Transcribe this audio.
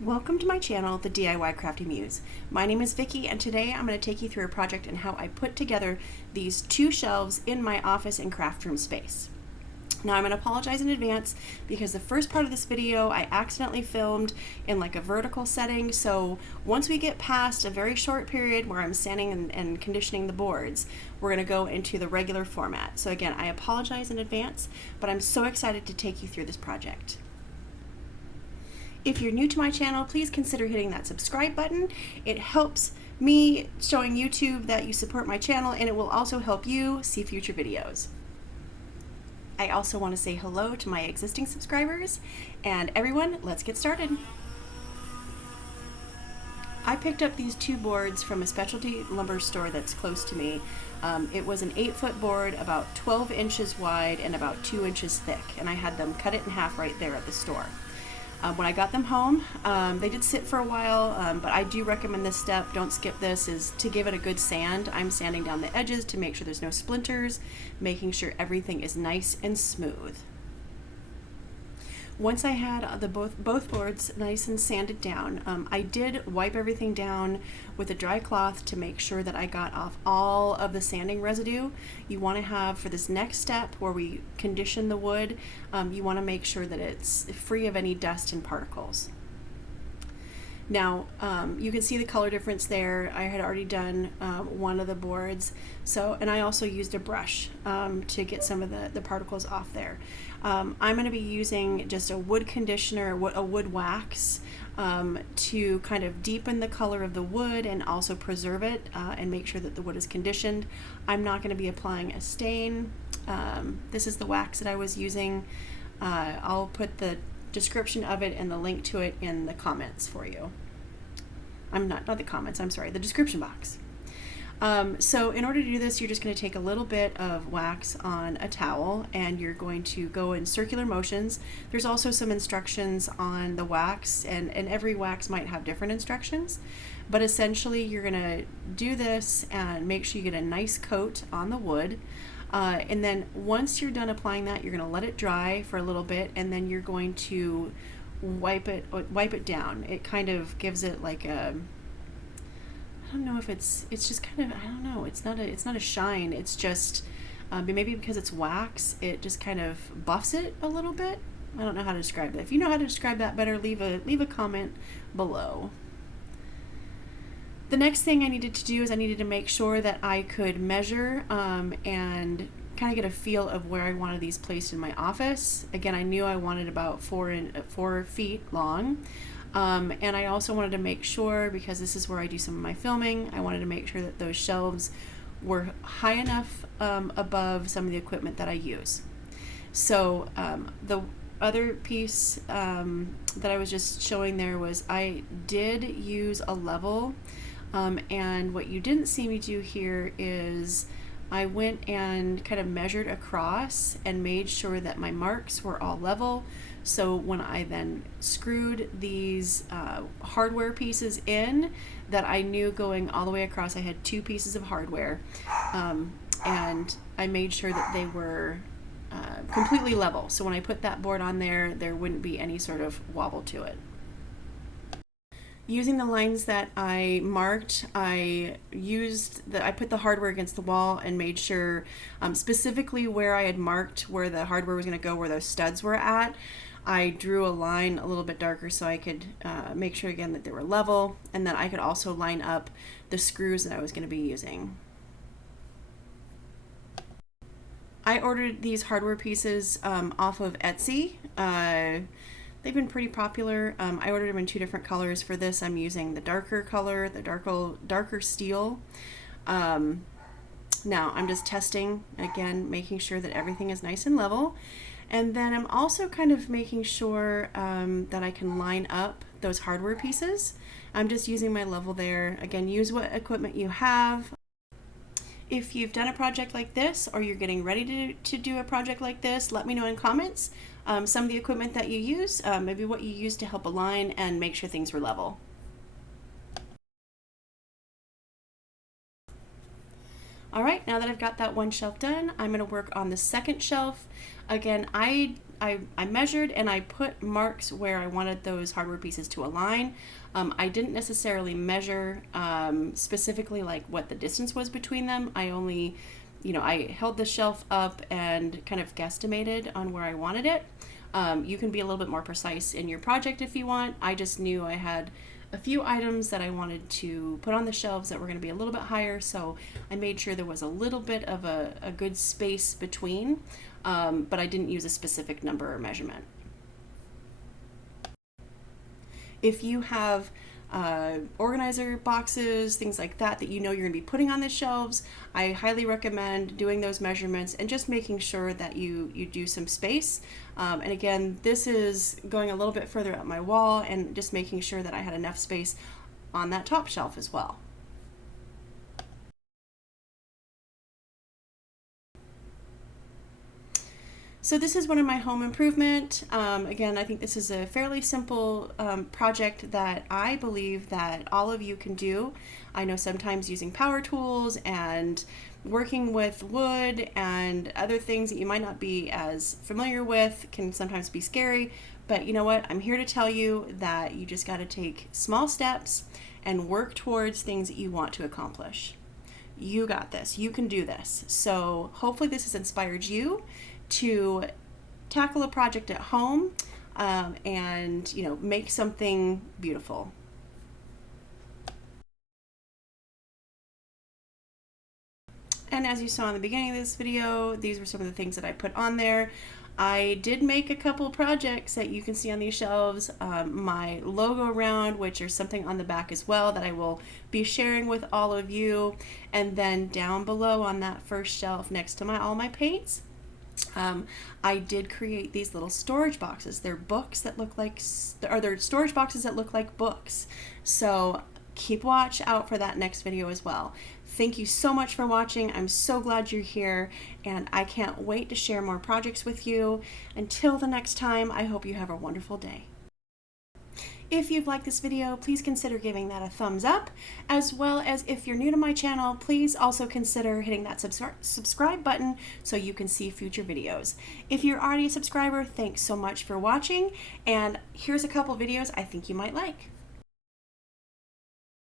Welcome to my channel, The DIY Crafty Muse. My name is Vicki, and today I'm going to take you through a project and how I put together these two shelves in my office and craft room space. Now I'm going to apologize in advance because the first part of this video I accidentally filmed in like a vertical setting, so once we get past a very short period where I'm sanding and conditioning the boards, we're going to go into the regular format. So again, I apologize in advance, but I'm so excited to take you through this project. If you're new to my channel, please consider hitting that subscribe button. It helps me showing YouTube that you support my channel, and it will also help you see future videos. I also want to say hello to my existing subscribers, and everyone, let's get started. I picked up these two boards from a specialty lumber store that's close to me. It was an 8-foot board, about 12 inches wide and about 2 inches thick, and I had them cut it in half right there at the store. When I got them home, they did sit for a while, but I do recommend this step, don't skip this, is to give it a good sand. I'm sanding down the edges to make sure there's no splinters, making sure everything is nice and smooth. Once I had both boards nice and sanded down, I did wipe everything down with a dry cloth to make sure that I got off all of the sanding residue. You want to have, for this next step where we condition the wood, you want to make sure that it's free of any dust and particles. Now, you can see the color difference there. I had already done one of the boards, and I also used a brush to get some of the particles off there. I'm going to be using just a wood conditioner, a wood wax, to kind of deepen the color of the wood and also preserve it and make sure that the wood is conditioned. I'm not going to be applying a stain. This is the wax that I was using. I'll put the description of it and the link to it in the comments for you. Not the comments, I'm sorry, the description box. So in order to do this, you're just going to take a little bit of wax on a towel and you're going to go in circular motions. There's also some instructions on the wax, and every wax might have different instructions, but essentially you're going to do this and make sure you get a nice coat on the wood. And then once you're done applying that, you're going to let it dry for a little bit, and then you're going to wipe it down. It kind of gives it like a, I don't know if it's just kind of, I don't know, it's not a shine, it's just maybe because it's wax, it just kind of buffs it a little bit. I don't know how to describe that. If you know how to describe that better, leave a comment below. The next thing I needed to do is I needed to make sure that I could measure and kind of get a feel of where I wanted these placed in my office. Again, I knew I wanted about 4 feet long. And I also wanted to make sure, because this is where I do some of my filming, I wanted to make sure that those shelves were high enough above some of the equipment that I use. So the other piece that I was just showing there was I did use a level. And what you didn't see me do here is I went and kind of measured across and made sure that my marks were all level. So when I then screwed these hardware pieces in, that I knew going all the way across, I had 2 pieces of hardware, and I made sure that they were completely level. So when I put that board on there, there wouldn't be any sort of wobble to it. Using the lines that I marked, I put the hardware against the wall and made sure specifically where I had marked where the hardware was going to go, where those studs were at. I drew a line a little bit darker so I could make sure again that they were level, and that I could also line up the screws that I was going to be using. I ordered these hardware pieces off of Etsy. They've been pretty popular. I ordered them in 2 different colors. For this, I'm using the darker color, the darker steel. Now I'm just testing, again, making sure that everything is nice and level. And then I'm also kind of making sure that I can line up those hardware pieces. I'm just using my level there. Again, use what equipment you have. If you've done a project like this, or you're getting ready to do a project like this, let me know in comments some of the equipment that you use, maybe what you use to help align and make sure things were level. All right, now that I've got that one shelf done, I'm going to work on the second shelf. Again, I I measured and I put marks where I wanted those hardware pieces to align. I didn't necessarily measure specifically like what the distance was between them. I only, I held the shelf up and kind of guesstimated on where I wanted it. You can be a little bit more precise in your project if you want. I just knew I had a few items that I wanted to put on the shelves that were going to be a little bit higher, so I made sure there was a little bit of a good space between, but I didn't use a specific number or measurement. If you have organizer boxes, things like that you're going to be putting on the shelves, I highly recommend doing those measurements and just making sure that you do some space. And again, this is going a little bit further up my wall and just making sure that I had enough space on that top shelf as well. So this is one of my home improvement. Again, I think this is a fairly simple project that I believe that all of you can do. I know sometimes using power tools and working with wood and other things that you might not be as familiar with can sometimes be scary, but you know what? I'm here to tell you that you just got to take small steps and work towards things that you want to accomplish. You got this. You can do this. So hopefully this has inspired you to tackle a project at home and make something beautiful. And as you saw in the beginning of this video, these were some of the things that I put on there. I did make a couple projects that you can see on these shelves. My logo around, which are something on the back as well that I will be sharing with all of you. And then down below on that first shelf next to all my paints, I did create these little storage boxes. They're books that look like, they're storage boxes that look like books. So keep watch out for that next video as well. Thank you so much for watching. I'm so glad you're here, and I can't wait to share more projects with you. Until the next time, I hope you have a wonderful day. If you've liked this video, please consider giving that a thumbs up, as well as if you're new to my channel, please also consider hitting that subscribe button so you can see future videos. If you're already a subscriber, thanks so much for watching, and here's a couple videos I think you might like.